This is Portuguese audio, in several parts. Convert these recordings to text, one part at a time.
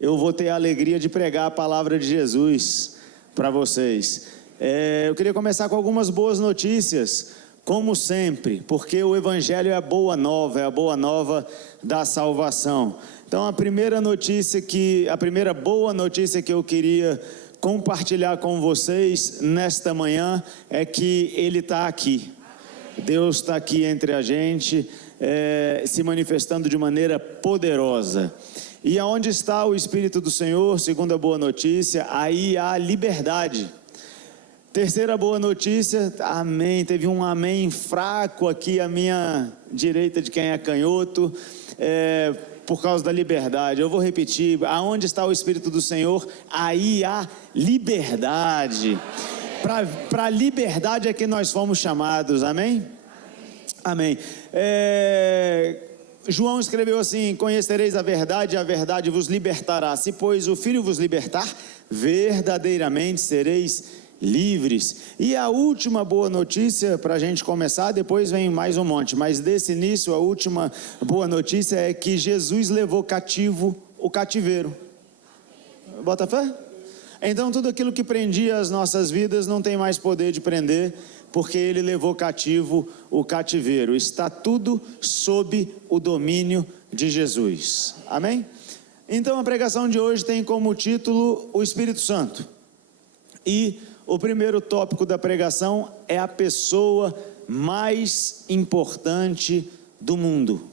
eu vou ter a alegria de pregar a palavra de Jesus para vocês. Eu queria começar com algumas boas notícias, como sempre, porque o Evangelho é a boa nova da salvação. Então a primeira boa notícia que eu queria compartilhar com vocês nesta manhã é que Ele está aqui. Deus está aqui entre a gente, se manifestando de maneira poderosa. E aonde está o Espírito do Senhor, segundo a boa notícia, aí há liberdade. Terceira boa notícia, amém, teve um amém fraco aqui à minha direita de quem é canhoto, por causa da liberdade. Eu vou repetir, aonde está o Espírito do Senhor, aí há liberdade. Para a liberdade é que nós fomos chamados, amém? Amém. João escreveu assim: conhecereis a verdade e a verdade vos libertará. Se pois o Filho vos libertar, verdadeiramente sereis livres. E a última boa notícia para a gente começar, depois vem mais um monte, mas desse início a última boa notícia é que Jesus levou cativo o cativeiro. Bota fé? Então tudo aquilo que prendia as nossas vidas não tem mais poder de prender, porque Ele levou cativo o cativeiro. Está tudo sob o domínio de Jesus. Amém? Então a pregação de hoje tem como título o Espírito Santo. E o primeiro tópico da pregação é a pessoa mais importante do mundo.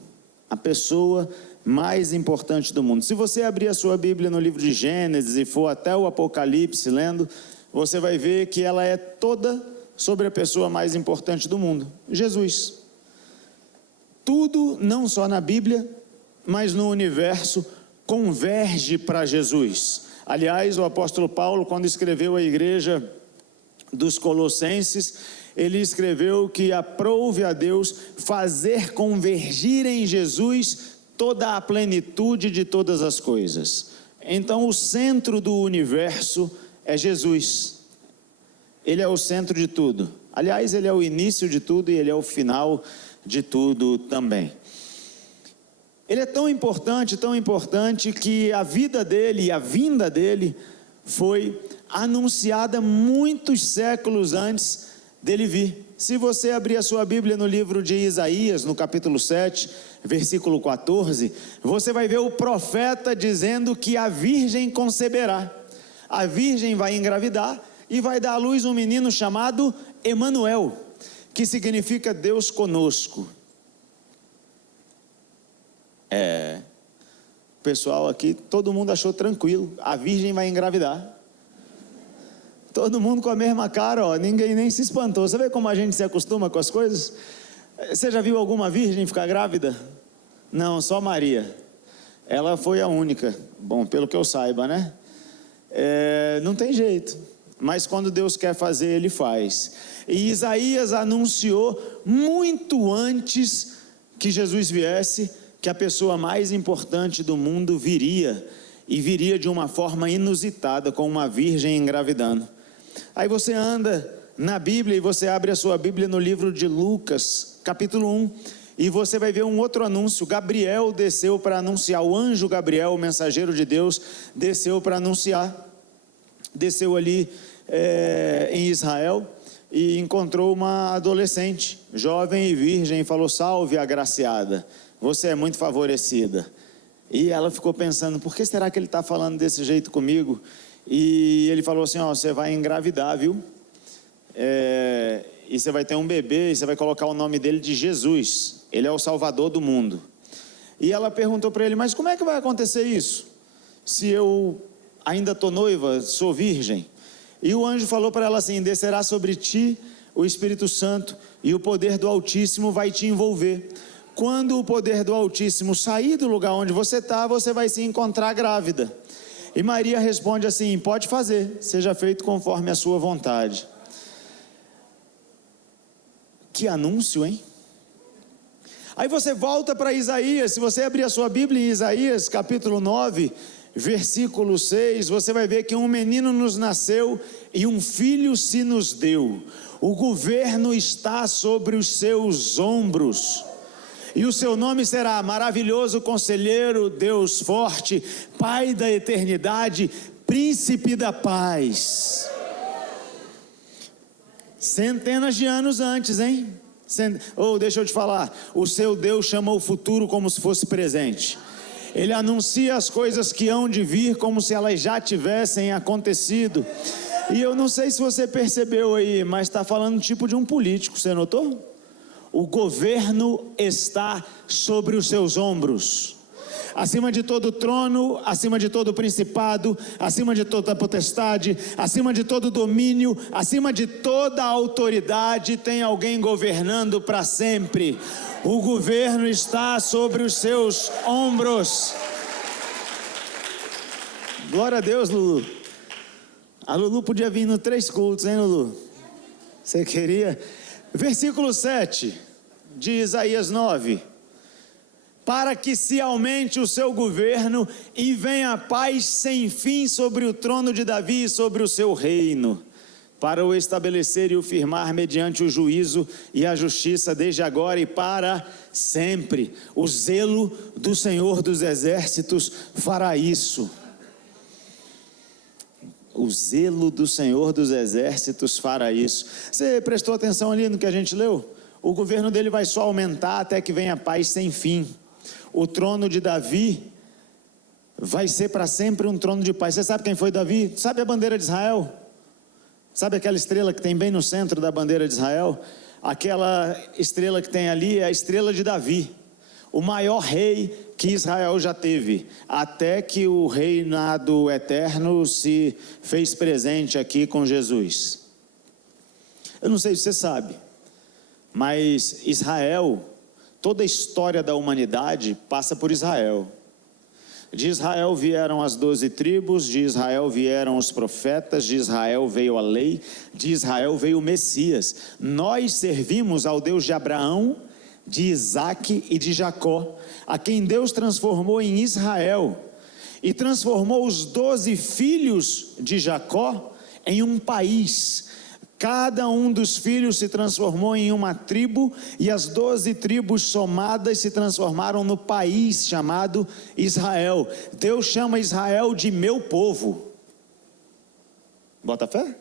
A pessoa mais importante do mundo. Se você abrir a sua Bíblia no livro de Gênesis e for até o Apocalipse lendo, você vai ver que ela é toda sobre a pessoa mais importante do mundo, Jesus. Tudo, não só na Bíblia, mas no universo, converge para Jesus. Aliás, o apóstolo Paulo, quando escreveu a igreja dos Colossenses, ele escreveu que aprouve a Deus fazer convergir em Jesus toda a plenitude de todas as coisas. Então, o centro do universo é Jesus. Ele é o centro de tudo. Aliás, Ele é o início de tudo e Ele é o final de tudo também. Ele é tão importante que a vida dele e a vinda dele foi anunciada muitos séculos antes dele vir. Se você abrir a sua Bíblia no livro de Isaías, no capítulo 7, versículo 14, você vai ver o profeta dizendo que a virgem conceberá. A virgem vai engravidar e vai dar à luz um menino chamado Emanuel, que significa Deus conosco. O pessoal aqui, todo mundo achou tranquilo, a virgem vai engravidar. Todo mundo com a mesma cara, ninguém nem se espantou. Você vê como a gente se acostuma com as coisas? Você já viu alguma virgem ficar grávida? Não, só Maria. Ela foi a única, bom, pelo que eu saiba, né? Não tem jeito. Mas quando Deus quer fazer, Ele faz. E Isaías anunciou muito antes que Jesus viesse, que a pessoa mais importante do mundo viria, e viria de uma forma inusitada, com uma virgem engravidando. Aí você anda na Bíblia e você abre a sua Bíblia no livro de Lucas, capítulo 1, e você vai ver um outro anúncio. Gabriel desceu para anunciar, o anjo Gabriel, o mensageiro de Deus, desceu para anunciar. Desceu ali em Israel e encontrou uma adolescente, jovem e virgem, e falou: salve, agraciada, você é muito favorecida. E ela ficou pensando: por que será que ele está falando desse jeito comigo? E ele falou assim: você vai engravidar, viu? E você vai ter um bebê, e você vai colocar o nome dele de Jesus, ele é o Salvador do mundo. E ela perguntou para ele: mas como é que vai acontecer isso? Se eu ainda estou noiva, sou virgem. E o anjo falou para ela assim: descerá sobre ti o Espírito Santo, e o poder do Altíssimo vai te envolver. Quando o poder do Altíssimo sair do lugar onde você está, você vai se encontrar grávida. E Maria responde assim: pode fazer, seja feito conforme a sua vontade. Que anúncio, hein? Aí você volta para Isaías. Se você abrir a sua Bíblia em Isaías capítulo 9, versículo 6, você vai ver que um menino nos nasceu e um filho se nos deu. O governo está sobre os seus ombros. E o seu nome será Maravilhoso Conselheiro, Deus Forte, Pai da Eternidade, Príncipe da Paz. Centenas de anos antes, hein? Deixa eu te falar, o seu Deus chama o futuro como se fosse presente. Ele anuncia as coisas que hão de vir como se elas já tivessem acontecido. E eu não sei se você percebeu aí, mas está falando tipo de um político, você notou? O governo está sobre os seus ombros. Acima de todo trono, acima de todo principado, acima de toda potestade, acima de todo domínio, acima de toda autoridade, tem alguém governando para sempre. O governo está sobre os seus ombros. Glória a Deus, Lulu. A Lulu podia vir no 3 cultos, hein, Lulu? Você queria? Versículo 7 de Isaías 9. Para que se aumente o seu governo e venha a paz sem fim sobre o trono de Davi e sobre o seu reino, para o estabelecer e o firmar mediante o juízo e a justiça desde agora e para sempre. O zelo do Senhor dos Exércitos fará isso. O zelo do Senhor dos Exércitos fará isso. Você prestou atenção ali no que a gente leu? O governo dele vai só aumentar até que venha a paz sem fim. O trono de Davi vai ser para sempre um trono de paz. Você sabe quem foi Davi? Sabe a bandeira de Israel? Sabe aquela estrela que tem bem no centro da bandeira de Israel? Aquela estrela que tem ali é a estrela de Davi, o maior rei que Israel já teve, até que o reinado eterno se fez presente aqui com Jesus. Eu não sei se você sabe, mas Israel, toda a história da humanidade passa por Israel. De Israel vieram as 12 tribos, de Israel vieram os profetas, de Israel veio a lei, de Israel veio o Messias. Nós servimos ao Deus de Abraão, de Isaque e de Jacó, a quem Deus transformou em Israel, e transformou os 12 filhos de Jacó em um país. Cada um dos filhos se transformou em uma tribo, e as 12 tribos somadas se transformaram no país chamado Israel. Deus chama Israel de meu povo. Bota fé?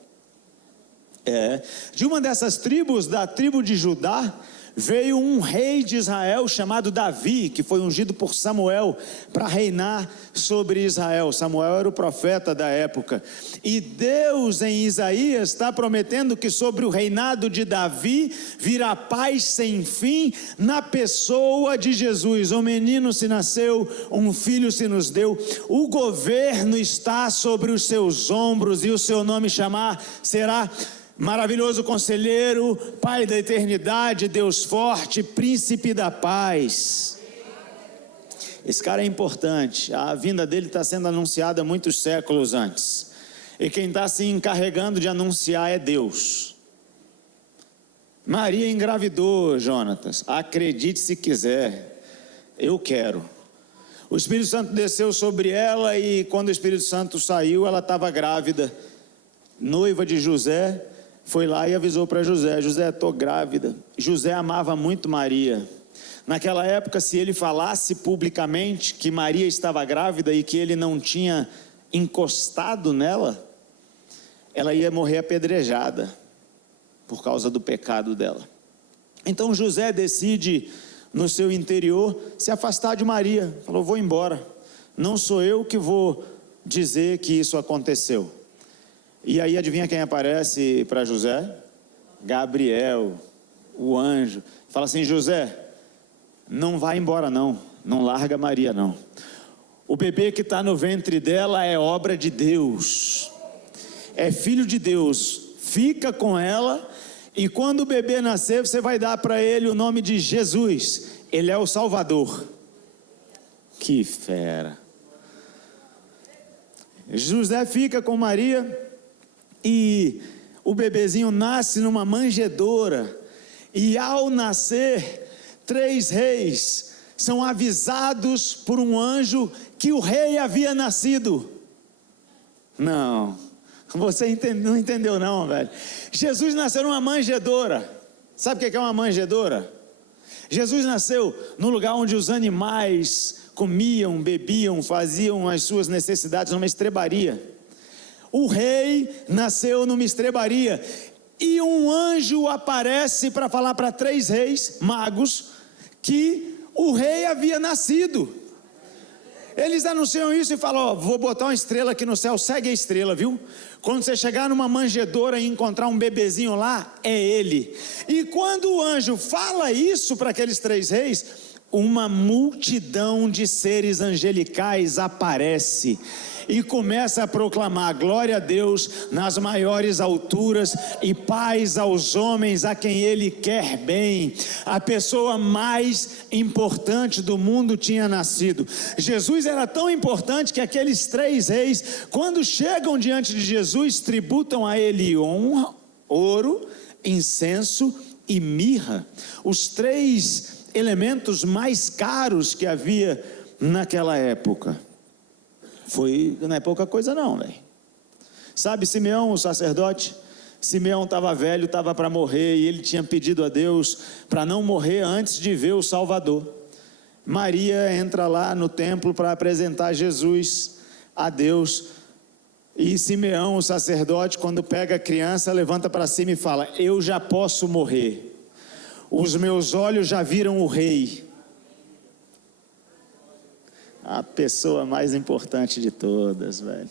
De uma dessas tribos, da tribo de Judá, veio um rei de Israel chamado Davi, que foi ungido por Samuel para reinar sobre Israel. Samuel era o profeta da época. E Deus em Isaías está prometendo que sobre o reinado de Davi virá paz sem fim na pessoa de Jesus. Um menino se nasceu, um filho se nos deu. O governo está sobre os seus ombros e o seu nome será Maravilhoso Conselheiro, Pai da Eternidade, Deus Forte, Príncipe da Paz. Esse cara é importante. A vinda dele está sendo anunciada muitos séculos antes. E quem está se encarregando de anunciar é Deus. Maria engravidou, Jonatas. Acredite se quiser. Eu quero. O Espírito Santo desceu sobre ela e quando o Espírito Santo saiu, ela estava grávida. Noiva de José. Foi lá e avisou para José: José, estou grávida. José amava muito Maria. Naquela época, se ele falasse publicamente que Maria estava grávida e que ele não tinha encostado nela, ela ia morrer apedrejada por causa do pecado dela. Então José decide, no seu interior, se afastar de Maria. Falou: vou embora. Não sou eu que vou dizer que isso aconteceu. E aí adivinha quem aparece para José? Gabriel, o anjo. Fala assim: José, não vai embora não larga Maria não. O bebê que está no ventre dela é obra de Deus, é filho de Deus, fica com ela, e quando o bebê nascer, você vai dar para ele o nome de Jesus, ele é o Salvador. Que fera. José fica com Maria, e o bebezinho nasce numa manjedoura, e ao nascer, 3 reis são avisados por um anjo que o rei havia nascido. Não, você não entendeu não, velho. Jesus nasceu numa manjedoura. Sabe o que é uma manjedoura? Jesus nasceu no lugar onde os animais comiam, bebiam, faziam as suas necessidades, numa estrebaria. O rei nasceu numa estrebaria. E um anjo aparece para falar para 3 reis magos que o rei havia nascido. Eles anunciam isso e falam: vou botar uma estrela aqui no céu, segue a estrela, viu? Quando você chegar numa manjedoura e encontrar um bebezinho lá, é ele. E quando o anjo fala isso para aqueles 3 reis, uma multidão de seres angelicais aparece e começa a proclamar: glória a Deus nas maiores alturas e paz aos homens a quem Ele quer bem. A pessoa mais importante do mundo tinha nascido. Jesus era tão importante que aqueles 3 reis, quando chegam diante de Jesus, tributam a Ele honra, ouro, incenso e mirra. Os 3 elementos mais caros que havia naquela época. Não é pouca coisa não, velho. Sabe Simeão, o sacerdote? Simeão estava velho, estava para morrer, e ele tinha pedido a Deus para não morrer antes de ver o Salvador. Maria entra lá no templo para apresentar Jesus a Deus, e Simeão, o sacerdote, quando pega a criança, levanta para cima e fala: eu já posso morrer, os meus olhos já viram o rei. A pessoa mais importante de todas, velho.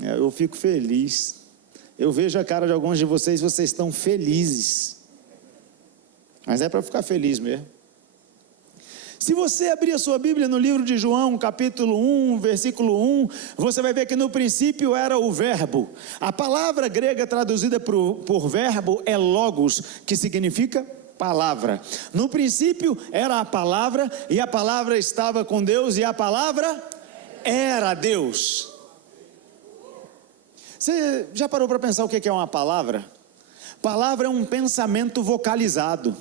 Eu fico feliz. Eu vejo a cara de alguns de vocês estão felizes. Mas é para ficar feliz mesmo. Se você abrir a sua Bíblia no livro de João, capítulo 1, versículo 1, você vai ver que no princípio era o verbo. A palavra grega traduzida por verbo é logos, que significa palavra. No princípio era a palavra, e a palavra estava com Deus, e a palavra era Deus. Você já parou para pensar o que é uma palavra? Palavra é um pensamento vocalizado.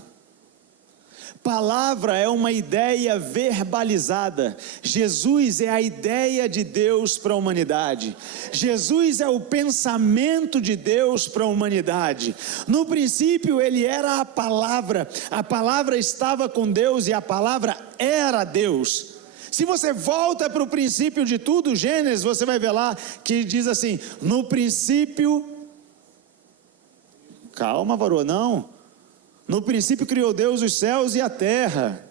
Palavra é uma ideia verbalizada. Jesus é a ideia de Deus para a humanidade. Jesus é o pensamento de Deus para a humanidade. No princípio ele era a palavra estava com Deus e a palavra era Deus. Se você volta para o princípio de tudo, Gênesis, você vai ver lá que diz assim: no princípio, calma, varô, não. No princípio criou Deus os céus e a terra.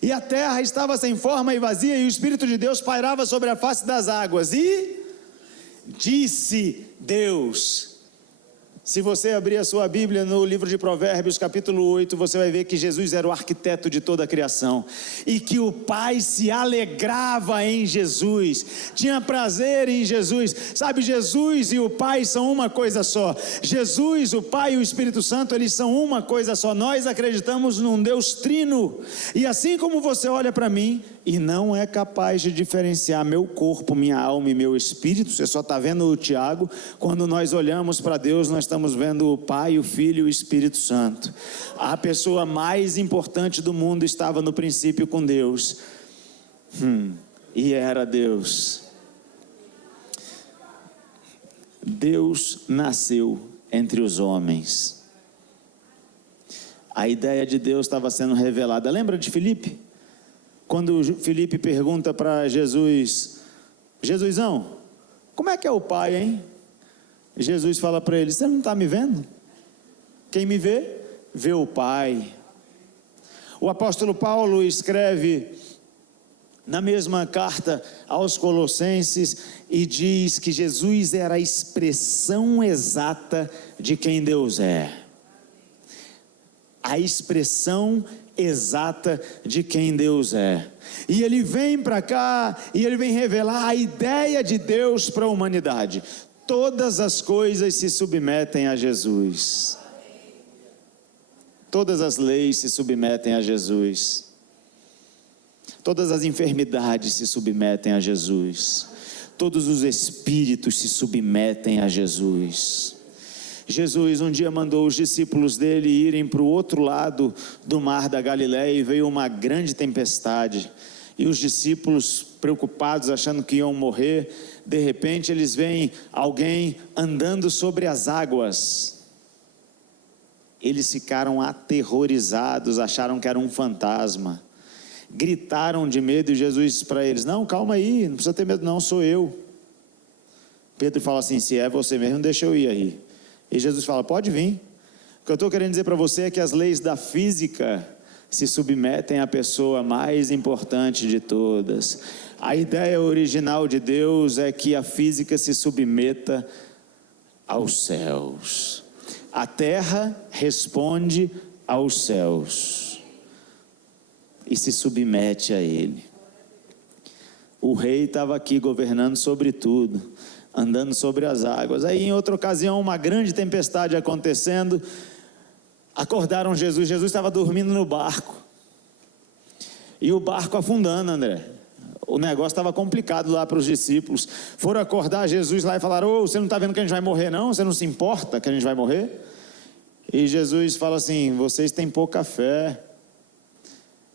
E a terra estava sem forma e vazia, e o Espírito de Deus pairava sobre a face das águas. E disse Deus. Se você abrir a sua Bíblia no livro de Provérbios, capítulo 8, você vai ver que Jesus era o arquiteto de toda a criação, e que o Pai se alegrava em Jesus, tinha prazer em Jesus. Sabe, Jesus e o Pai são uma coisa só. Jesus, o Pai e o Espírito Santo, eles são uma coisa só. Nós acreditamos num Deus trino, e assim como você olha para mim e não é capaz de diferenciar meu corpo, minha alma e meu espírito, você só está vendo o Tiago. Quando nós olhamos para Deus, nós estamos vendo o Pai, o Filho e o Espírito Santo. A pessoa mais importante do mundo estava no princípio com Deus, e era Deus. Deus nasceu entre os homens. A ideia de Deus estava sendo revelada. Lembra de Filipe? Quando Filipe pergunta para Jesus: Jesusão, como é que é o Pai, hein? Jesus fala para ele: você não está me vendo? Quem me vê, vê o Pai. O apóstolo Paulo escreve na mesma carta aos Colossenses e diz que Jesus era a expressão exata de quem Deus é. A expressão exata de quem Deus é. E ele vem para cá e ele vem revelar a ideia de Deus para a humanidade. Todas as coisas se submetem a Jesus. Todas as leis se submetem a Jesus. Todas as enfermidades se submetem a Jesus. Todos os espíritos se submetem a Jesus. Jesus um dia mandou os discípulos dele irem para o outro lado do mar da Galileia, e veio uma grande tempestade, e os discípulos, preocupados, achando que iam morrer, de repente eles veem alguém andando sobre as águas. Eles ficaram aterrorizados, acharam que era um fantasma. Gritaram de medo e Jesus disse para eles: não, calma aí, não precisa ter medo não, sou eu. Pedro fala assim: se é você mesmo, deixa eu ir aí. E Jesus fala: pode vir. O que eu estou querendo dizer para você é que as leis da física se submetem à pessoa mais importante de todas. A ideia original de Deus é que a física se submeta aos céus. A terra responde aos céus e se submete a ele. O rei estava aqui governando sobre tudo, andando sobre as águas. Aí em outra ocasião, uma grande tempestade acontecendo, acordaram Jesus. Jesus estava dormindo no barco e o barco afundando, André. O negócio estava complicado lá para os discípulos. Foram acordar Jesus lá e falaram: ô, você não está vendo que a gente vai morrer não? Você não se importa que a gente vai morrer? E Jesus fala assim: vocês têm pouca fé.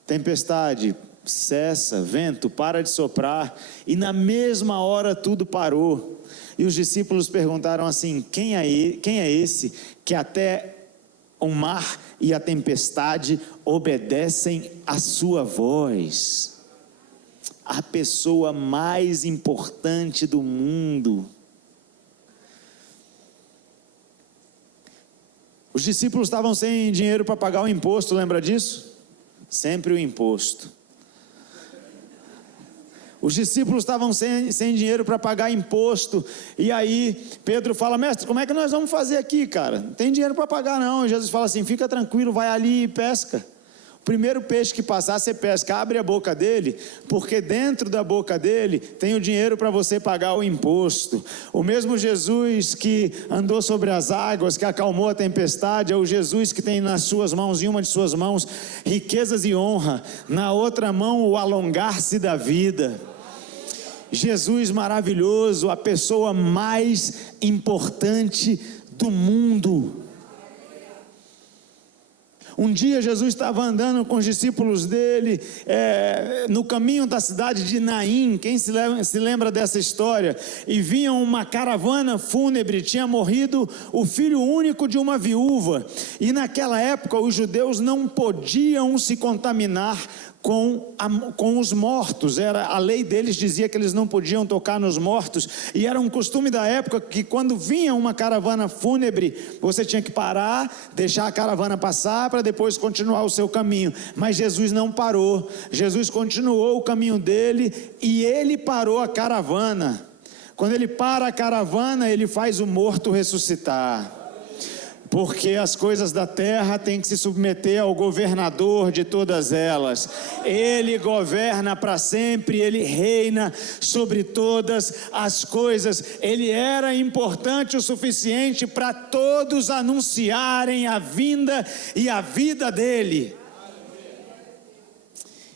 Tempestade, cessa, vento, para de soprar. E na mesma hora tudo parou. E os discípulos perguntaram assim: quem é esse que até o mar e a tempestade obedecem à sua voz? A pessoa mais importante do mundo. Os discípulos estavam sem dinheiro para pagar o imposto, lembra disso? Sempre o imposto. Os discípulos estavam sem dinheiro para pagar imposto. E aí Pedro fala: mestre, como é que nós vamos fazer aqui, cara? Não tem dinheiro para pagar não. E Jesus fala assim: fica tranquilo, vai ali e pesca. O primeiro peixe que passar, você pesca. Abre a boca dele, porque dentro da boca dele tem o dinheiro para você pagar o imposto. O mesmo Jesus que andou sobre as águas, que acalmou a tempestade, é o Jesus que tem nas suas mãos, em uma de suas mãos, riquezas e honra, na outra mão o alongar-se da vida. Jesus maravilhoso, a pessoa mais importante do mundo. Um dia Jesus estava andando com os discípulos dele no caminho da cidade de Naim. Quem se lembra dessa história? E vinha uma caravana fúnebre, tinha morrido o filho único de uma viúva. E naquela época os judeus não podiam se contaminar com os mortos. A lei deles dizia que eles não podiam tocar nos mortos, e era um costume da época que quando vinha uma caravana fúnebre, você tinha que parar, deixar a caravana passar para depois continuar o seu caminho. Mas Jesus não parou, Jesus continuou o caminho dele e ele parou a caravana. Quando ele para a caravana, ele faz o morto ressuscitar. Porque as coisas da terra têm que se submeter ao governador de todas elas. Ele governa para sempre, ele reina sobre todas as coisas. Ele era importante o suficiente para todos anunciarem a vinda e a vida dele.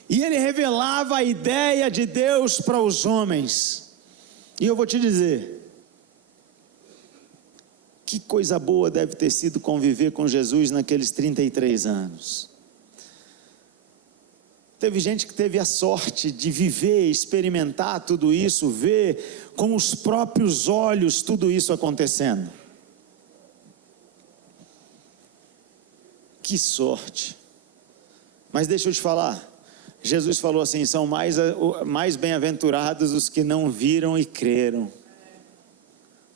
E ele revelava a ideia de Deus para os homens. E eu vou te dizer, que coisa boa deve ter sido conviver com Jesus naqueles 33 anos. Teve gente que teve a sorte de viver, experimentar tudo isso, ver com os próprios olhos tudo isso acontecendo. Que sorte! Mas deixa eu te falar, Jesus falou assim: são mais bem-aventurados os que não viram e creram.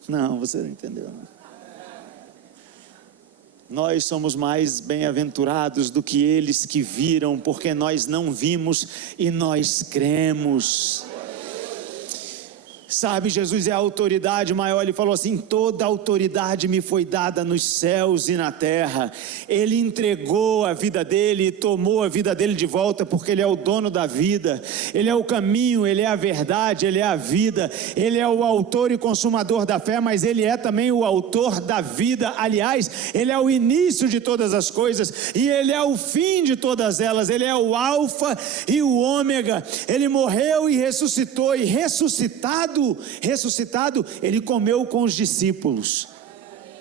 Não, você não entendeu, não. Nós somos mais bem-aventurados do que eles que viram, porque nós não vimos e nós cremos. Sabe, Jesus é a autoridade maior. Ele falou assim: toda autoridade me foi dada nos céus e na terra. Ele entregou a vida dele e tomou a vida dele de volta, porque ele é o dono da vida. Ele é o caminho, ele é a verdade, ele é a vida. Ele é o autor e consumador da fé, mas ele é também o autor da vida. Aliás, ele é o início de todas as coisas e ele é o fim de todas elas. Ele é o alfa e o ômega. Ele morreu e ressuscitou, e ressuscitado, ele comeu com os discípulos.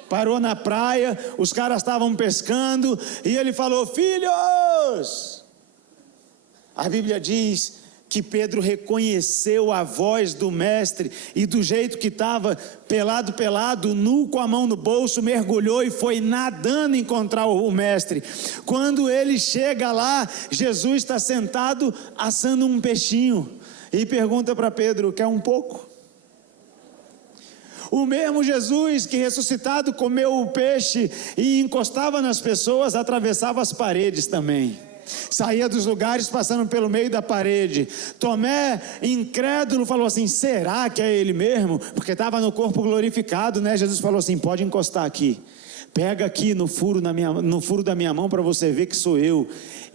Parou na praia, os caras estavam pescando e ele falou: filhos! A Bíblia diz que Pedro reconheceu a voz do mestre e do jeito que estava, pelado, nu com a mão no bolso, mergulhou e foi nadando encontrar o mestre. Quando ele chega lá, Jesus está sentado assando um peixinho e pergunta para Pedro: quer um pouco? O mesmo Jesus que ressuscitado comeu o peixe e encostava nas pessoas, atravessava as paredes também. Saía dos lugares passando pelo meio da parede. Tomé, incrédulo, falou assim: será que é ele mesmo? Porque estava no corpo glorificado, né? Jesus falou assim: pode encostar aqui, pega aqui no furo da minha mão para você ver que sou eu.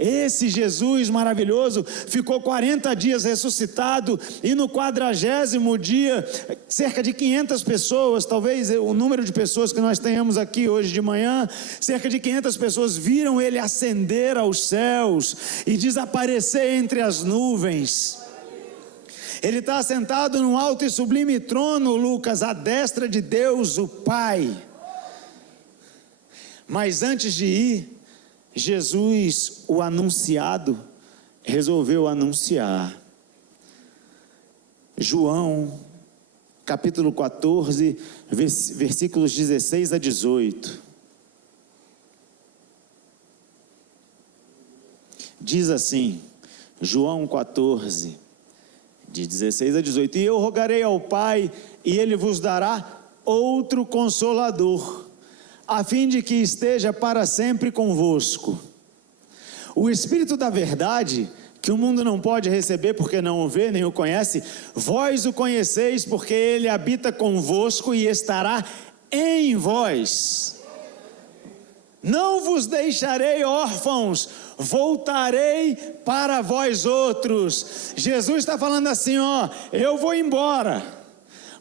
Esse Jesus maravilhoso ficou 40 dias ressuscitado, e no 40º dia, cerca de 500 pessoas, talvez o número de pessoas que nós tenhamos aqui hoje de manhã, cerca de 500 pessoas viram ele ascender aos céus e desaparecer entre as nuvens. Ele está sentado num alto e sublime trono, Lucas, à destra de Deus o Pai. Mas antes de ir, Jesus, o anunciado, resolveu anunciar. João, capítulo 14, versículos 16 a 18. Diz assim, João 14, de 16 a 18: e eu rogarei ao Pai, e Ele vos dará outro Consolador, a fim de que esteja para sempre convosco. O Espírito da verdade, que o mundo não pode receber porque não o vê nem o conhece, vós o conheceis porque ele habita convosco e estará em vós. Não vos deixarei órfãos, voltarei para vós outros. Jesus está falando assim, ó: eu vou embora,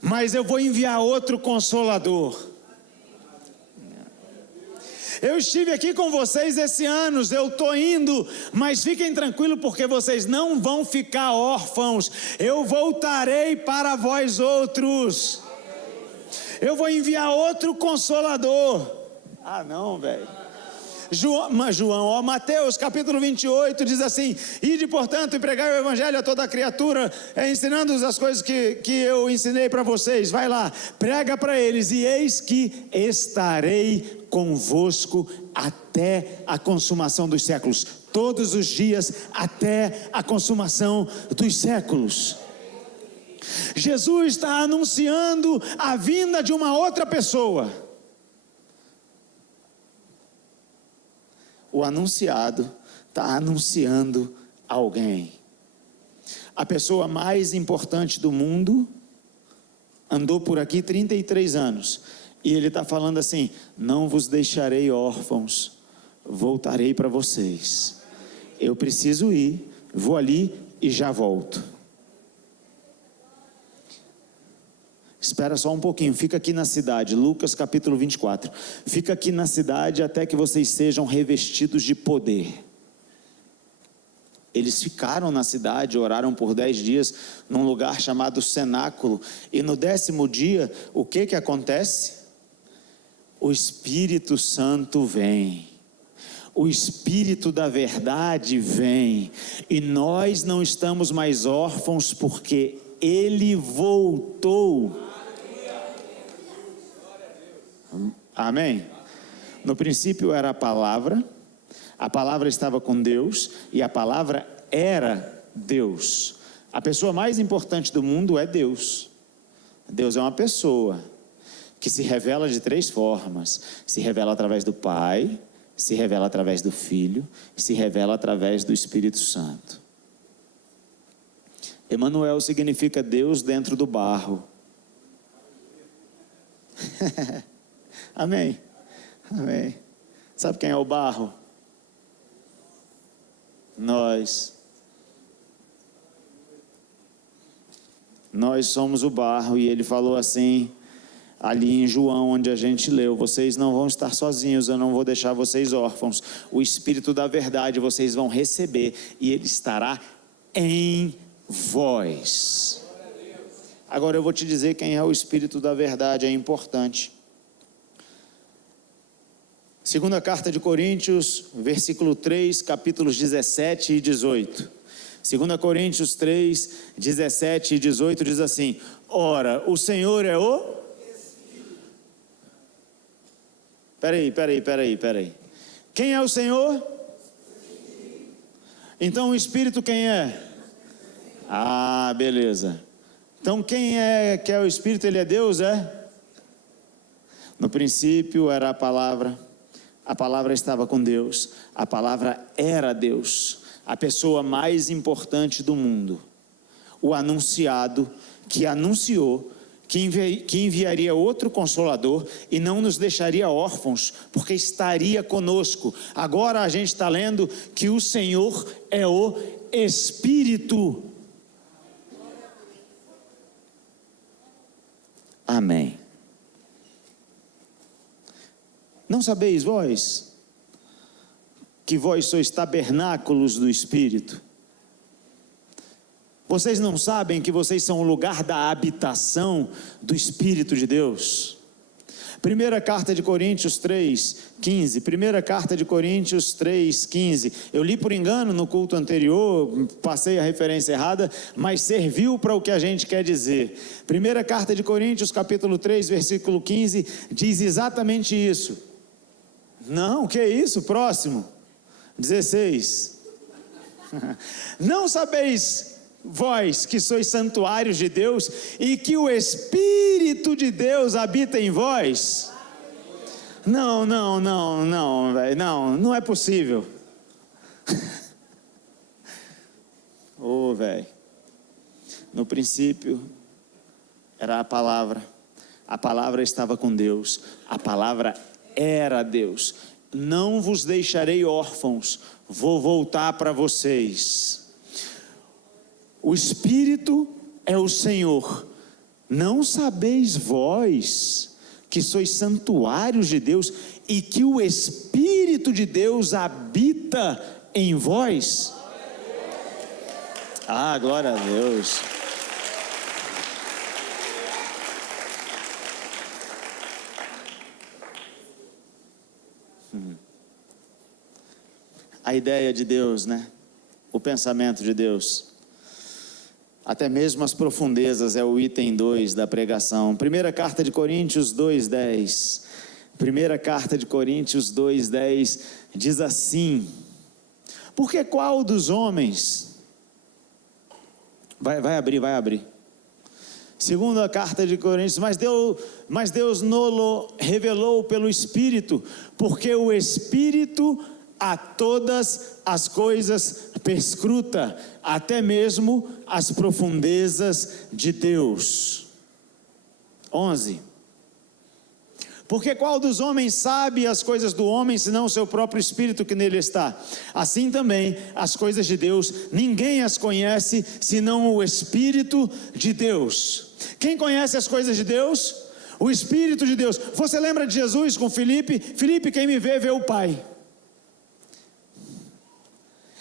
mas eu vou enviar outro Consolador. Eu estive aqui com vocês esse ano, eu estou indo, mas fiquem tranquilos porque vocês não vão ficar órfãos. Eu voltarei para vós outros. Eu vou enviar outro Consolador. Ah não, velho. Mateus capítulo 28 diz assim: ide portanto e pregai o evangelho a toda criatura, ensinando-os as coisas que eu ensinei para vocês. Vai lá, prega para eles, e eis que estarei convosco até a consumação dos séculos. Todos os dias até a consumação dos séculos. Jesus está anunciando a vinda de uma outra pessoa. O anunciado está anunciando alguém. A pessoa mais importante do mundo andou por aqui 33 anos. E ele está falando assim: não vos deixarei órfãos, voltarei para vocês. Eu preciso ir, vou ali e já volto. Espera só um pouquinho, fica aqui na cidade, Lucas capítulo 24, fica aqui na cidade até que vocês sejam revestidos de poder. Eles ficaram na cidade, oraram por 10 dias, num lugar chamado cenáculo, e no 10º dia, o que acontece? O Espírito Santo vem, o Espírito da verdade vem, e nós não estamos mais órfãos porque Ele voltou. Amém? No princípio era a palavra estava com Deus, e a palavra era Deus. A pessoa mais importante do mundo é Deus. Deus é uma pessoa que se revela de 3 formas: se revela através do Pai, se revela através do Filho, e se revela através do Espírito Santo. Emanuel significa Deus dentro do barro. Amém, amém. Sabe quem é o barro? Nós somos o barro. E ele falou assim, ali em João, onde a gente leu: vocês não vão estar sozinhos, eu não vou deixar vocês órfãos. O Espírito da verdade vocês vão receber, e ele estará em vós. Agora eu vou te dizer quem é o Espírito da verdade, é importante. Segunda carta de Coríntios, versículo 3, capítulos 17 e 18. 2 Coríntios 3, 17 e 18 diz assim: ora, o Senhor é o... Peraí. Quem é o Senhor? Então o Espírito quem é? Ah, beleza. Então quem é que é o Espírito? Ele é Deus, é? No princípio era a palavra estava com Deus, a palavra era Deus, a pessoa mais importante do mundo, o anunciado, que anunciou, que enviaria outro Consolador e não nos deixaria órfãos, porque estaria conosco. Agora a gente está lendo que o Senhor é o Espírito. Amém. Não sabeis vós, que vós sois tabernáculos do Espírito? Vocês não sabem que vocês são o lugar da habitação do Espírito de Deus? Primeira carta de Coríntios 3:15, primeira carta de Coríntios 3:15, eu li por engano no culto anterior, passei a referência errada, mas serviu para o que a gente quer dizer. Primeira carta de Coríntios capítulo 3, versículo 15, diz exatamente isso. Não, que isso? Próximo, 16, não sabeis vós que sois santuários de Deus e que o Espírito de Deus habita em vós? Não, velho, não é possível. Ô, velho, no princípio era a palavra estava com Deus, a palavra era Deus. Não vos deixarei órfãos, vou voltar para vocês. O Espírito é o Senhor. Não sabeis vós que sois santuários de Deus e que o Espírito de Deus habita em vós? Ah, glória a Deus. A ideia de Deus, né? O pensamento de Deus. Até mesmo as profundezas é o item 2 da pregação. Primeira carta de Coríntios 2:10. Primeira carta de Coríntios 2:10 diz assim: porque qual dos homens... Vai abrir. Segunda carta de Coríntios, mas Deus nolo revelou pelo Espírito, porque o Espírito a todas as coisas perscruta, até mesmo as profundezas de Deus. 11. Porque qual dos homens sabe as coisas do homem, senão o seu próprio Espírito que nele está? Assim também, as coisas de Deus, ninguém as conhece, senão o Espírito de Deus. Quem conhece as coisas de Deus? O Espírito de Deus. Você lembra de Jesus com Filipe? Filipe, quem me vê o Pai.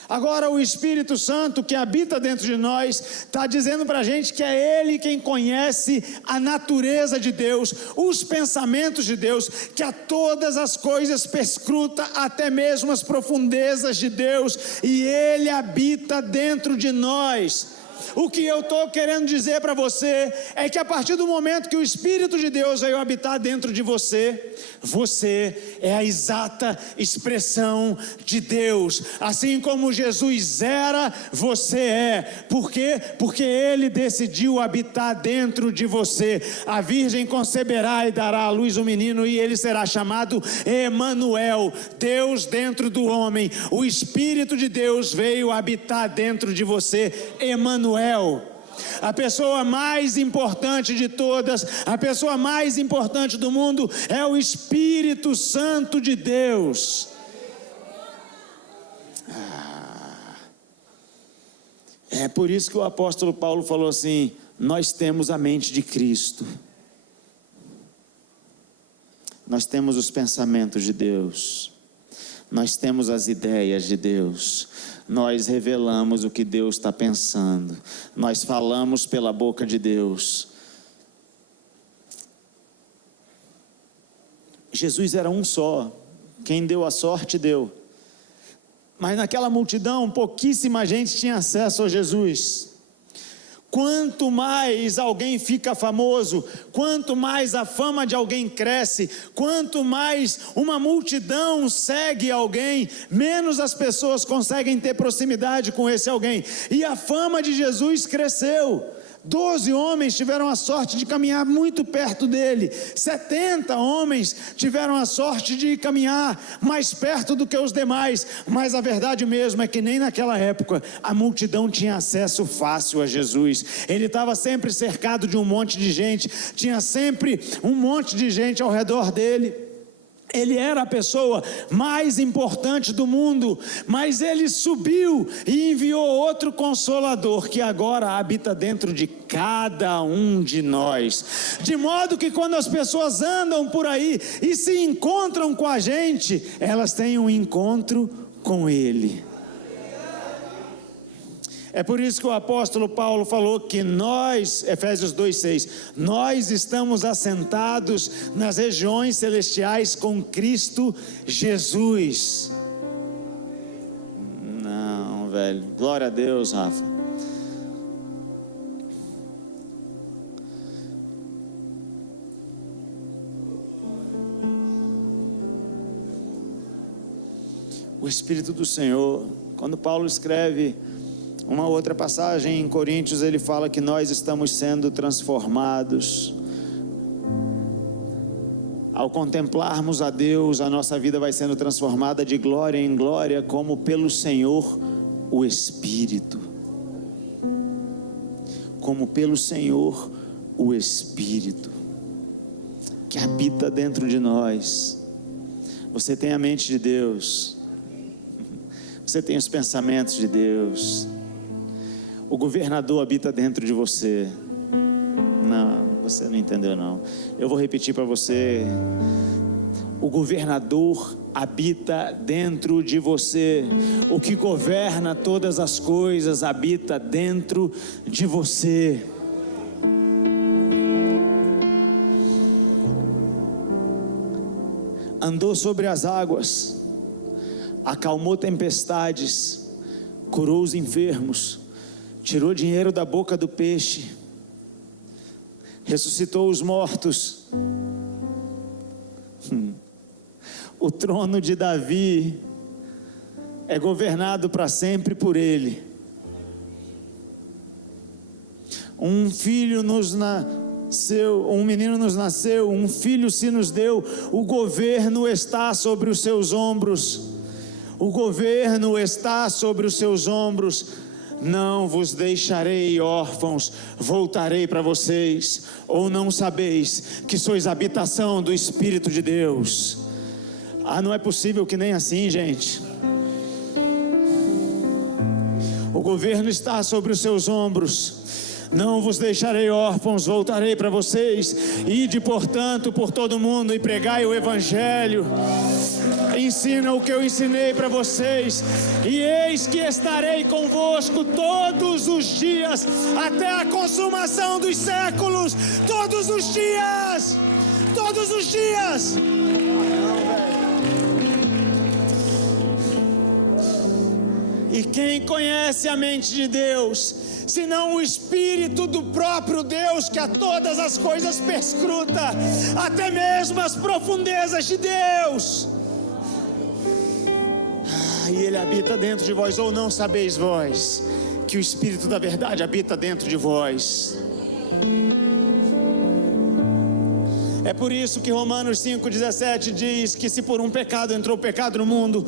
Agora o Espírito Santo que habita dentro de nós, está dizendo para a gente que é Ele quem conhece a natureza de Deus, os pensamentos de Deus, que a todas as coisas perscruta, até mesmo as profundezas de Deus, e Ele habita dentro de nós. O que eu estou querendo dizer para você é que a partir do momento que o Espírito de Deus veio habitar dentro de você, você é a exata expressão de Deus. Assim como Jesus era, você é. Por quê? Porque Ele decidiu habitar dentro de você. A Virgem conceberá e dará à luz um menino, e ele será chamado Emanuel, Deus dentro do homem. O Espírito de Deus veio habitar dentro de você, Emanuel. A pessoa mais importante de todas, a pessoa mais importante do mundo é o Espírito Santo de Deus. É por isso que o apóstolo Paulo falou assim: nós temos a mente de Cristo, nós temos os pensamentos de Deus, nós temos as ideias de Deus, nós revelamos o que Deus está pensando, nós falamos pela boca de Deus. Jesus era um só, quem deu a sorte deu. Mas naquela multidão, pouquíssima gente tinha acesso a Jesus. Quanto mais alguém fica famoso, quanto mais a fama de alguém cresce, quanto mais uma multidão segue alguém, menos as pessoas conseguem ter proximidade com esse alguém. E a fama de Jesus cresceu. 12 homens tiveram a sorte de caminhar muito perto dele. 70 homens tiveram a sorte de caminhar mais perto do que os demais. Mas a verdade mesmo é que nem naquela época a multidão tinha acesso fácil a Jesus. Ele estava sempre cercado de um monte de gente. Tinha sempre um monte de gente ao redor dele. Ele era a pessoa mais importante do mundo, mas ele subiu e enviou outro Consolador, que agora habita dentro de cada um de nós, de modo que quando as pessoas andam por aí e se encontram com a gente, elas têm um encontro com Ele. É por isso que o apóstolo Paulo falou que nós, Efésios 2,6, nós estamos assentados nas regiões celestiais com Cristo Jesus. Não, velho, glória a Deus, Rafa. O Espírito do Senhor, quando Paulo escreve uma outra passagem em Coríntios, ele fala que nós estamos sendo transformados. Ao contemplarmos a Deus, a nossa vida vai sendo transformada de glória em glória, como pelo Senhor, o Espírito. Como pelo Senhor, o Espírito, que habita dentro de nós. Você tem a mente de Deus. Você tem os pensamentos de Deus. O governador habita dentro de você. Não, você não entendeu não. Eu vou repetir para você. O governador habita dentro de você. O que governa todas as coisas habita dentro de você. Andou sobre as águas, acalmou tempestades, curou os enfermos, tirou dinheiro da boca do peixe, ressuscitou os mortos. O trono de Davi é governado para sempre por ele. Um filho nos nasceu, um menino nos nasceu, um filho se nos deu, o governo está sobre os seus ombros. O governo está sobre os seus ombros. Não vos deixarei órfãos, voltarei para vocês. Ou não sabeis que sois habitação do Espírito de Deus? Ah, não é possível que nem assim, gente. O governo está sobre os seus ombros. Não vos deixarei órfãos, voltarei para vocês. Ide, portanto, por todo mundo e pregai o Evangelho. Ensina o que eu ensinei para vocês, e eis que estarei convosco todos os dias, até a consumação dos séculos. Todos os dias, todos os dias. E quem conhece a mente de Deus, senão o Espírito do próprio Deus, que a todas as coisas perscruta, até mesmo as profundezas de Deus. E Ele habita dentro de vós. Ou não sabeis vós que o Espírito da verdade habita dentro de vós? É por isso que Romanos 5,17 diz que se por um pecado entrou o pecado no mundo,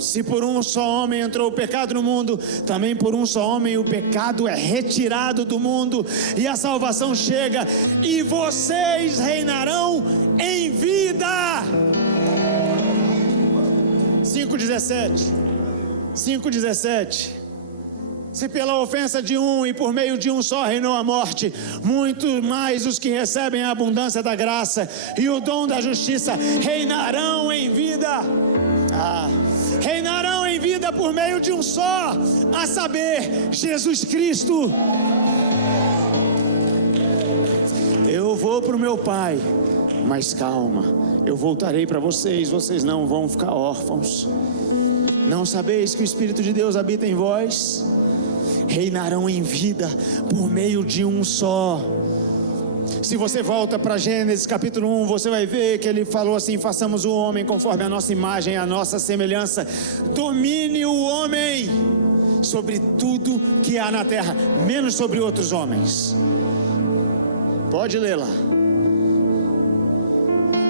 se por um só homem entrou o pecado no mundo, também por um só homem o pecado é retirado do mundo, e a salvação chega, e vocês reinarão em vida. 5,17. Se pela ofensa de um e por meio de um só reinou a morte, muito mais os que recebem a abundância da graça e o dom da justiça reinarão em vida. Reinarão em vida por meio de um só, a saber, Jesus Cristo. Eu vou para o meu Pai, mas calma, eu voltarei para vocês, vocês não vão ficar órfãos. Não sabeis que o Espírito de Deus habita em vós? Reinarão em vida por meio de um só. Se você volta para Gênesis capítulo 1, você vai ver que ele falou assim: façamos o homem conforme a nossa imagem, a nossa semelhança. Domine o homem sobre tudo que há na terra, menos sobre outros homens. Pode ler lá.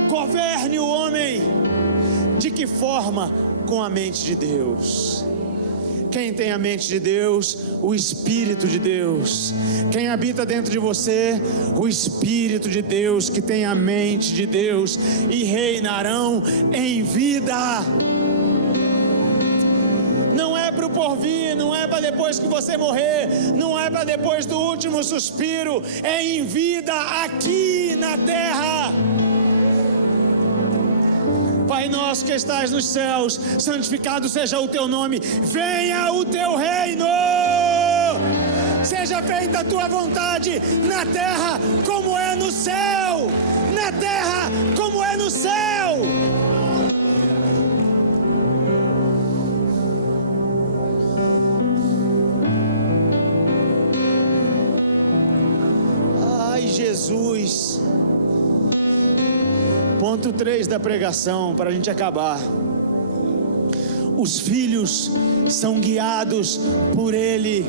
Governe o homem. De que forma? Com a mente de Deus. Quem tem a mente de Deus? O Espírito de Deus. Quem habita dentro de você? O Espírito de Deus, que tem a mente de Deus, e reinarão em vida. Não é para o porvir, não é para depois que você morrer, não é para depois do último suspiro, é em vida aqui na terra. Pai nosso que estás nos céus, santificado seja o teu nome, venha o teu reino, seja feita a tua vontade, na terra como é no céu, na terra como é no céu. Ai, Jesus. Ponto 3 da pregação, para a gente acabar. Os filhos são guiados por Ele.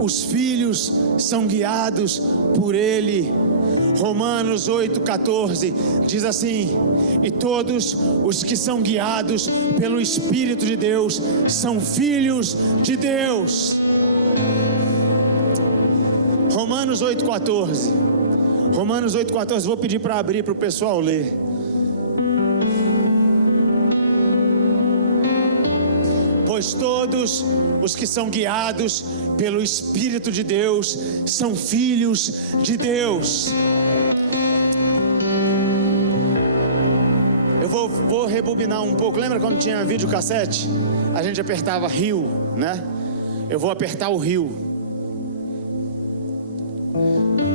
Os filhos são guiados por Ele. Romanos 8,14 diz assim: e todos os que são guiados pelo Espírito de Deus são filhos de Deus. Romanos 8,14. Romanos 8,14, vou pedir para abrir para o pessoal ler. Pois todos os que são guiados pelo Espírito de Deus são filhos de Deus. Eu vou rebobinar um pouco. Lembra quando tinha videocassete? A gente apertava Rio, né? Eu vou apertar o Rio.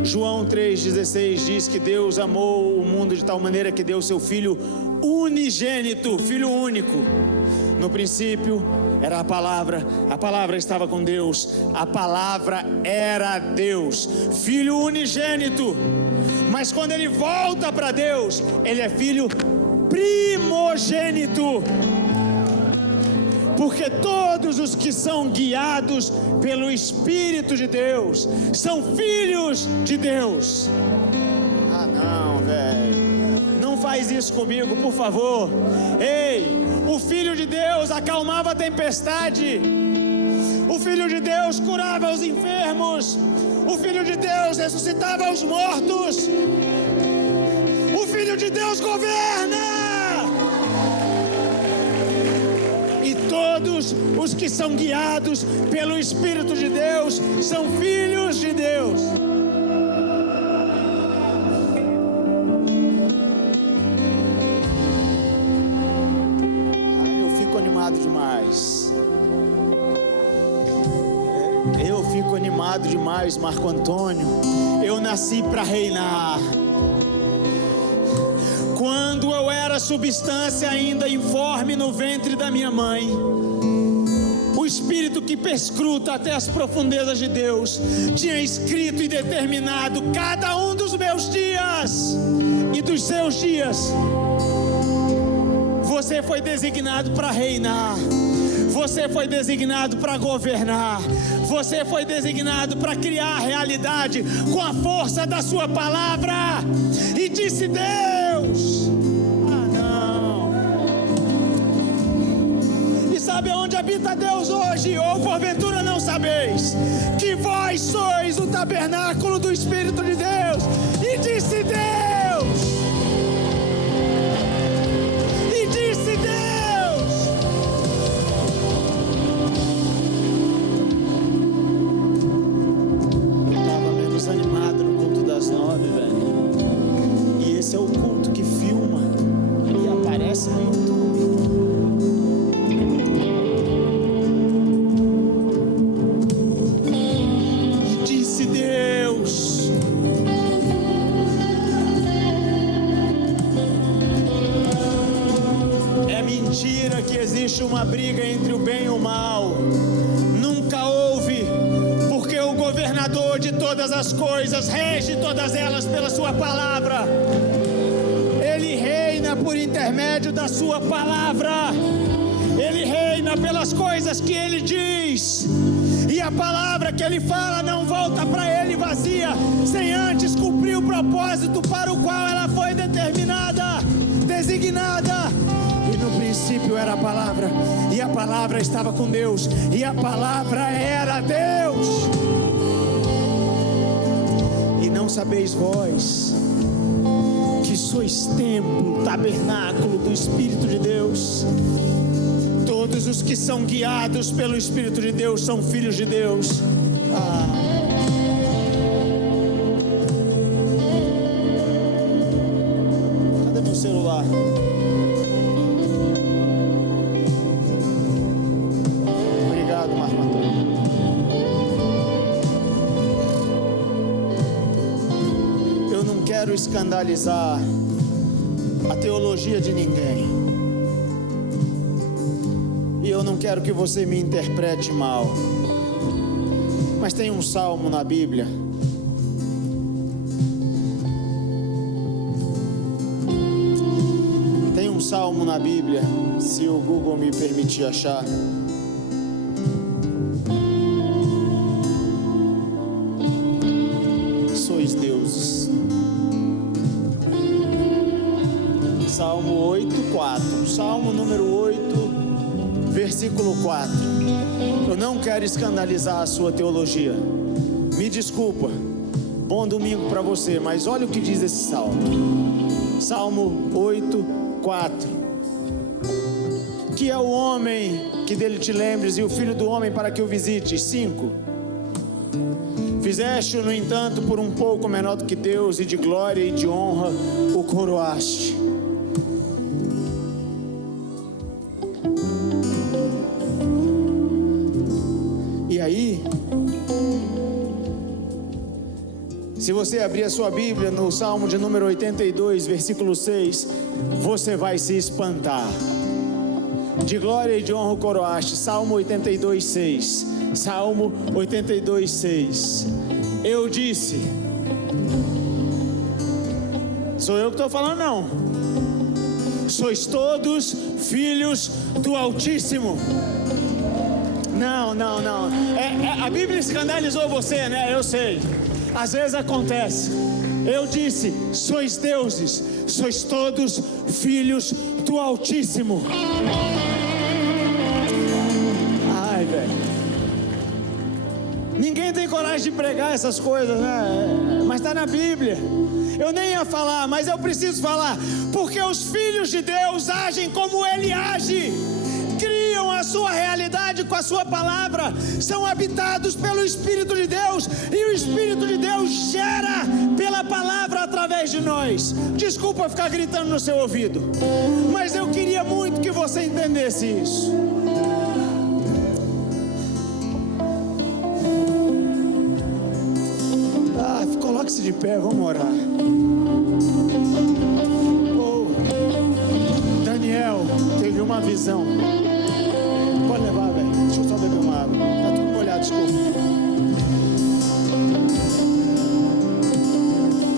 João 3,16 diz que Deus amou o mundo de tal maneira que deu seu Filho unigênito, Filho único. No princípio era a palavra estava com Deus, a palavra era Deus, Filho unigênito. Mas quando ele volta para Deus, ele é Filho primogênito. Porque todos os que são guiados pelo Espírito de Deus são filhos de Deus. Ah não, velho, não faz isso comigo, por favor. Ei, o Filho de Deus acalmava a tempestade, o Filho de Deus curava os enfermos, o Filho de Deus ressuscitava os mortos, o Filho de Deus governa. Todos os que são guiados pelo Espírito de Deus são filhos de Deus. Eu fico animado demais. Eu fico animado demais, Marco Antônio. Eu nasci para reinar. Quando eu era substância ainda informe no ventre da minha mãe, o Espírito que perscruta até as profundezas de Deus tinha escrito e determinado cada um dos meus dias e dos seus dias. Você foi designado para reinar. Você foi designado para governar. Você foi designado para criar a realidade com a força da sua palavra. E disse Deus: ah não. E sabe onde habita Deus hoje? Ou porventura não sabeis que vós sois o tabernáculo do Espírito de Deus? E disse Deus. Animado no culto das 9, velho. E esse é o culto que filma e aparece no YouTube. E disse Deus: existe uma briga entre o bem e o mal. Nunca houve, porque o governador de todas as coisas rege todas elas pela sua palavra. Ele reina por intermédio da sua palavra. Ele reina pelas coisas que ele diz. E a palavra que ele fala não volta para ele vazia, sem antes cumprir o propósito para o qual ela foi determinada, designada. E no princípio era a palavra, e a palavra estava com Deus, e a palavra era Deus. E não sabeis vós que sois templo, tabernáculo do Espírito de Deus? Todos os que são guiados pelo Espírito de Deus são filhos de Deus. Cadê meu celular? Obrigado, Marco Antônio. Eu não quero escandalizar a teologia de ninguém. E eu não quero que você me interprete mal. Mas tem um salmo na Bíblia. Tem um salmo na Bíblia, se o Google me permitir achar. Sois deuses. Salmo 8:4. Salmo número 8. Versículo 4. Eu não quero escandalizar a sua teologia. Me desculpa. Bom domingo para você, mas olha o que diz esse salmo. Salmo 8:4. Que é o homem que dele te lembres, e o filho do homem para que o visites. 5. Fizeste-o, no entanto, por um pouco menor do que Deus, e de glória e de honra o coroaste. E aí, se você abrir a sua Bíblia no Salmo de número 82, versículo 6, você vai se espantar. De glória e de honra o coroaste. Salmo 82, 6. Salmo 82, 6. Eu disse. Sou eu que estou falando, não. Sois todos filhos do Altíssimo. Não. A Bíblia escandalizou você, né? Eu sei. Às vezes acontece. Eu disse, sois deuses, sois todos filhos do Altíssimo. Ai, velho. Ninguém tem coragem de pregar essas coisas, né? Mas está na Bíblia. Eu nem ia falar, mas eu preciso falar. Porque os filhos de Deus agem como Ele age. Criam a sua realidade com a sua palavra, são habitados pelo Espírito de Deus, e o Espírito de Deus gera pela palavra através de nós. Desculpa ficar gritando no seu ouvido, mas eu queria muito que você entendesse isso. Coloque-se de pé, vamos orar. Daniel teve uma visão. Pode levar, velho. Deixa eu só beber uma água. Tá tudo molhado, desculpa.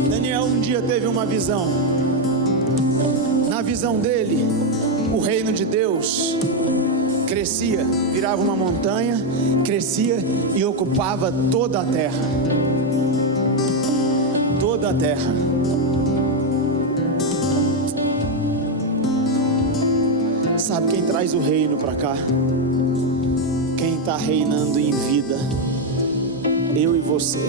Daniel um dia teve uma visão. Na visão dele, o reino de Deus crescia, virava uma montanha, crescia e ocupava toda a terra. Toda a terra. Sabe quem traz o reino para cá? Quem está reinando em vida? Eu e você.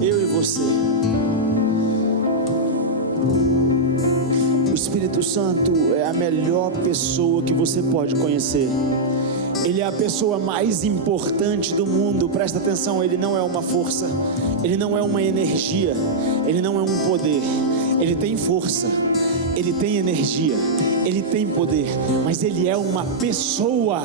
Eu e você. O Espírito Santo é a melhor pessoa que você pode conhecer. Ele é a pessoa mais importante do mundo. Presta atenção, ele não é uma força, ele não é uma energia, ele não é um poder. Ele tem força, ele tem energia, ele tem poder, mas ele é uma pessoa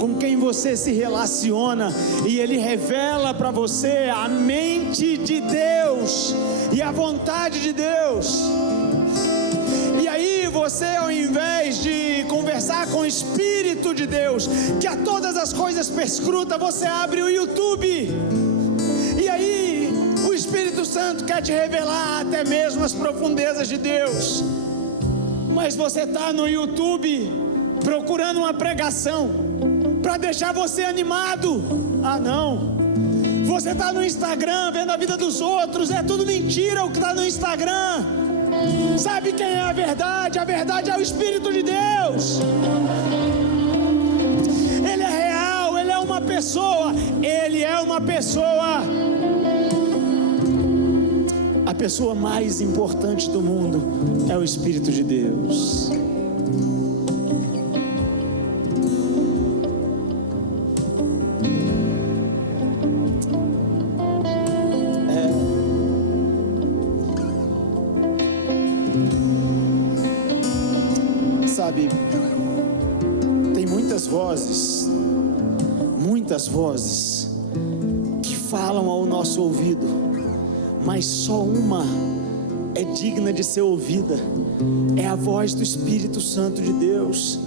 com quem você se relaciona, e ele revela para você a mente de Deus. e a vontade de Deus. E aí você, ao invés de conversar com o Espírito de Deus, que a todas as coisas perscruta, você abre o YouTube. E aí o Espírito Santo quer te revelar até mesmo as profundezas de Deus. Mas você está no YouTube procurando uma pregação para deixar você animado. Ah, não. Você está no Instagram vendo a vida dos outros. É tudo mentira o que está no Instagram. Sabe quem é a verdade? A verdade é o Espírito de Deus. Ele é real, ele é uma pessoa. Ele é uma pessoa. A pessoa mais importante do mundo é o Espírito de Deus. Sabe, tem muitas vozes que falam ao nosso ouvido, mas só uma é digna de ser ouvida, é a voz do Espírito Santo de Deus.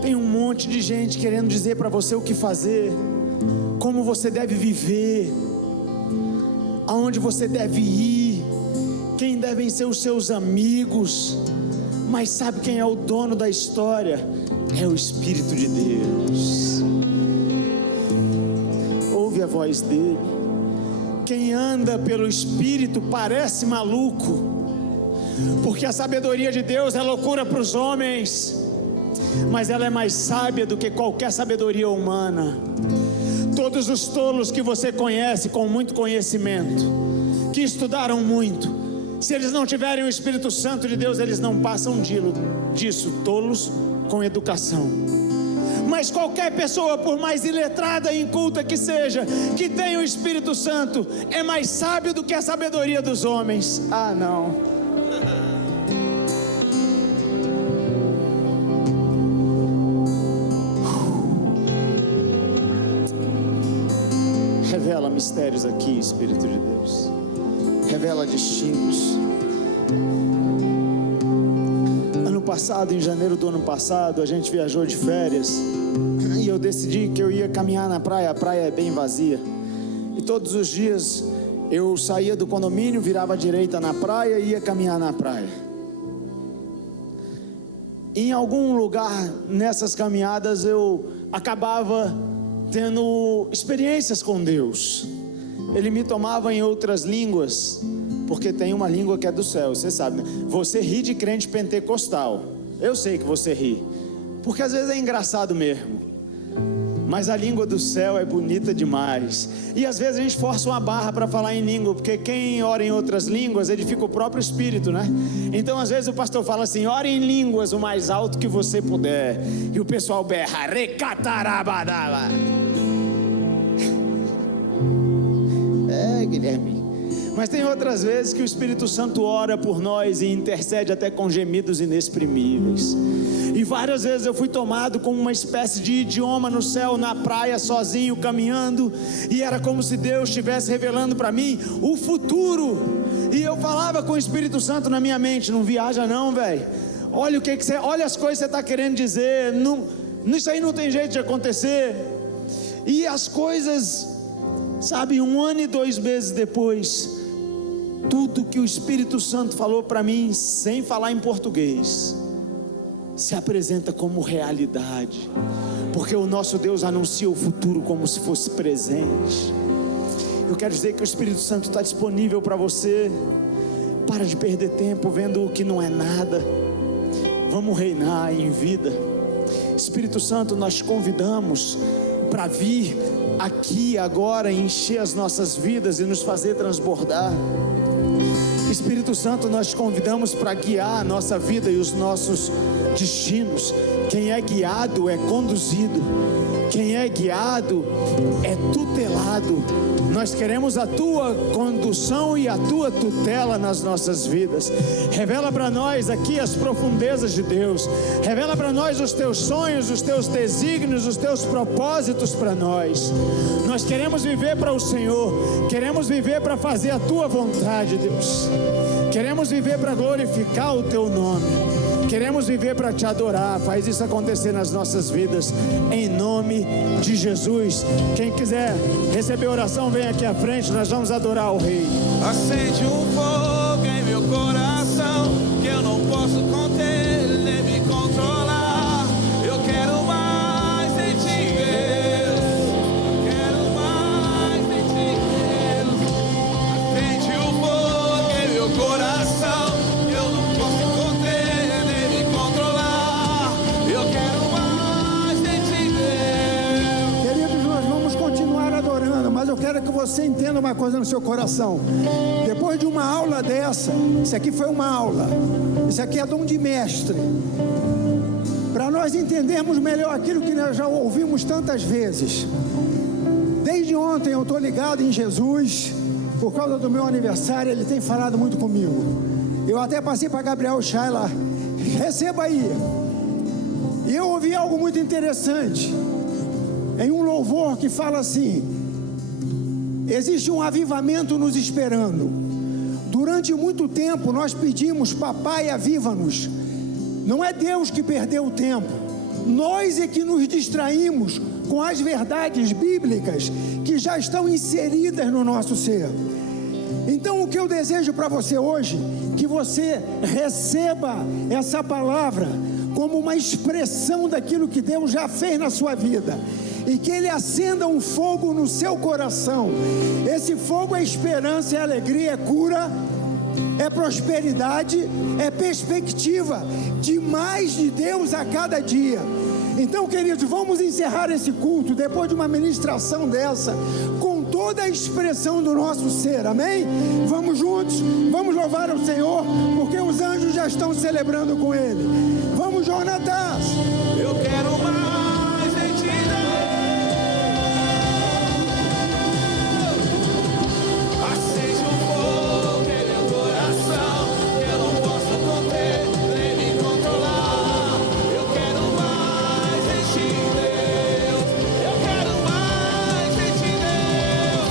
Tem um monte de gente querendo dizer para você o que fazer, como você deve viver, aonde você deve ir, quem devem ser os seus amigos. Mas sabe quem é o dono da história? É o Espírito de Deus. Ouve a voz dele. Quem anda pelo Espírito parece maluco, porque a sabedoria de Deus é loucura para os homens, mas ela é mais sábia do que qualquer sabedoria humana. Todos os tolos que você conhece com muito conhecimento, que estudaram muito, se eles não tiverem o Espírito Santo de Deus, eles não passam disso, tolos com educação. Mas qualquer pessoa, por mais iletrada e inculta que seja, que tenha o Espírito Santo, é mais sábio do que a sabedoria dos homens. Ah, não. Revela mistérios aqui, Espírito de Deus. Revela destinos. Ano passado, em janeiro do ano passado, a gente viajou de férias e eu decidi que eu ia caminhar na praia. A praia é bem vazia e todos os dias eu saía do condomínio, virava à direita na praia e ia caminhar na praia. Em algum lugar nessas caminhadas eu acabava tendo experiências com Deus. Ele me tomava em outras línguas, porque tem uma língua que é do céu, você sabe, né? Você ri de crente pentecostal, eu sei que você ri, porque às vezes é engraçado mesmo, mas a língua do céu é bonita demais. E às vezes a gente força uma barra para falar em língua, porque quem ora em outras línguas edifica o próprio espírito, né? Então às vezes o pastor fala assim: ore em línguas o mais alto que você puder, e o pessoal berra recatarabadaba. Guilherme. Mas tem outras vezes que o Espírito Santo ora por nós e intercede até com gemidos inexprimíveis. E várias vezes eu fui tomado como uma espécie de idioma no céu, na praia, sozinho, caminhando, e era como se Deus estivesse revelando para mim o futuro. E eu falava com o Espírito Santo na minha mente: não viaja não, velho. Olha o que você, olha as coisas que você está querendo dizer. Não, isso aí não tem jeito de acontecer. E as coisas, sabe, 1 ano e 2 meses depois, tudo que o Espírito Santo falou para mim, sem falar em português, se apresenta como realidade, porque o nosso Deus anuncia o futuro como se fosse presente. Eu quero dizer que o Espírito Santo está disponível para você. Para de perder tempo vendo o que não é nada. Vamos reinar em vida. Espírito Santo, nós te convidamos para vir aqui agora, encher as nossas vidas e nos fazer transbordar. Espírito Santo, nós te convidamos para guiar a nossa vida e os nossos destinos. Quem é guiado é conduzido. Quem é guiado é tutelado. Nós queremos a tua condução e a tua tutela nas nossas vidas. Revela para nós aqui as profundezas de Deus. Revela para nós os teus sonhos, os teus desígnios, os teus propósitos para nós. Nós queremos viver para o Senhor. Queremos viver para fazer a tua vontade, Deus. Queremos viver para glorificar o teu nome. Queremos viver para te adorar. Faz isso acontecer nas nossas vidas, em nome de Jesus. Quem quiser receber oração, vem aqui à frente, nós vamos adorar o Rei. Acende um fogo em meu coração, que eu não posso conter nem me controlar. Eu quero mais de ti, Deus. Quero mais de ti, Deus. Acende um fogo em meu coração, que eu não posso conter nem me controlar. Eu quero mais de ti, Deus. Queridos, nós vamos continuar adorando, mas eu quero que você entenda uma coisa no seu coração. Depois de uma aula dessa, isso aqui foi uma aula, isso aqui é dom de mestre, para nós entendermos melhor aquilo que nós já ouvimos tantas vezes. Desde ontem eu estou ligado em Jesus, por causa do meu aniversário, ele tem falado muito comigo. Eu até passei para Gabriel Shaila, receba aí. E eu ouvi algo muito interessante, em um louvor que fala assim: existe um avivamento nos esperando. Durante muito tempo nós pedimos: papai, aviva-nos. Não é Deus que perdeu o tempo, nós é que nos distraímos com as verdades bíblicas que já estão inseridas no nosso ser. Então o que eu desejo para você hoje, que você receba essa palavra como uma expressão daquilo que Deus já fez na sua vida, e que Ele acenda um fogo no seu coração. Esse fogo é esperança, é alegria, é cura, é prosperidade, é perspectiva de mais de Deus a cada dia. Então, queridos, vamos encerrar esse culto, depois de uma ministração dessa, com toda a expressão do nosso ser, amém? Vamos juntos, vamos louvar o Senhor, porque os anjos já estão celebrando com Ele. Vamos, Jonatas! Eu quero mais de ti, Deus. Acende um fogo em meu coração, que eu não posso conter nem me controlar. Eu quero mais de ti, Deus. Eu quero mais de ti, Deus.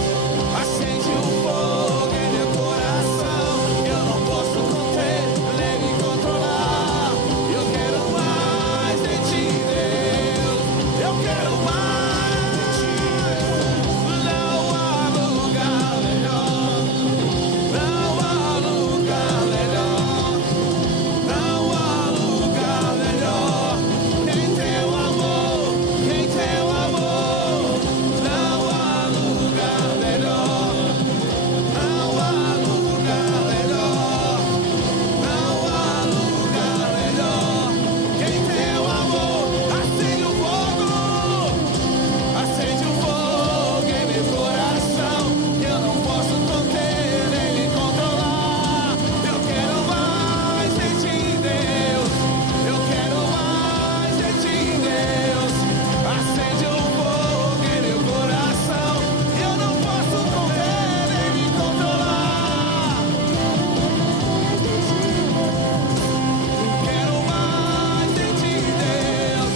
Acende um fogo em meu coração, que eu não posso conter nem me controlar. Eu quero mais de ti, Deus. Eu quero mais de ti. Não há lugar melhor. Não há lugar melhor. Não há lugar melhor. Nem teu amor, nem teu amor. Não há lugar melhor. Não há lugar melhor. Não há lugar melhor. Quem teu amor, acende o fogo. Acende o fogo em meu coração, que eu não posso conter nem me controlar. Eu quero mais de ti, Deus. Eu quero mais de ti, Deus. Acende o fogo em meu coração, que eu não posso conter nem me controlar. Quero mais de ti, Deus.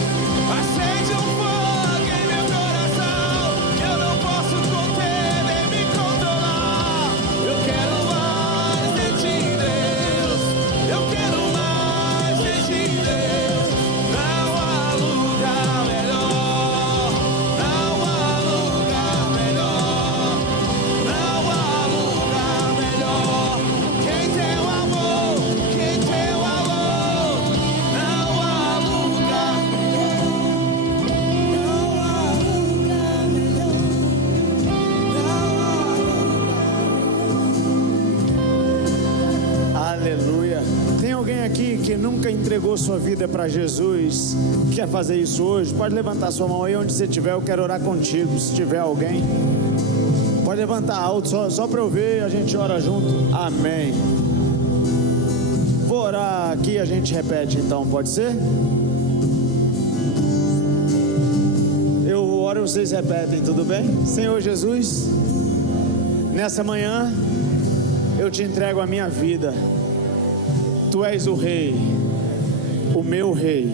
Acende um fogo em meu coração, que eu não posso conter nem me controlar. Eu quero mais de ti, Deus. Eu quero mais de ti, Deus. Não há lugar melhor. Não há lugar melhor. Não há lugar melhor. Quem teu amor, quem teu amor. Não há lugar. Aleluia. Tem alguém aqui que nunca entregou sua vida para Jesus, quer fazer isso hoje? Pode levantar sua mão aí onde você estiver, eu quero orar contigo. Se tiver alguém, pode levantar alto, só para eu ver e a gente ora junto. Amém. Vou orar aqui, a gente repete então, pode ser? Agora vocês repetem, tudo bem? Senhor Jesus, nessa manhã eu te entrego a minha vida. Tu és o Rei, o meu Rei.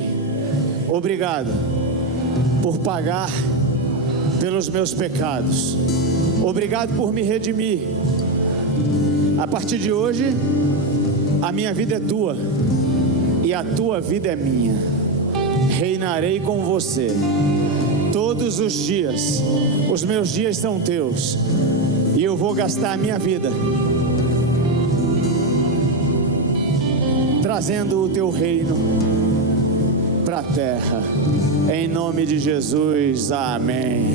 Obrigado por pagar pelos meus pecados. Obrigado por me redimir. A partir de hoje, a minha vida é tua e a tua vida é minha. Reinarei com você todos os dias. Os meus dias são teus e eu vou gastar a minha vida trazendo o teu reino para a terra. Em nome de Jesus, amém.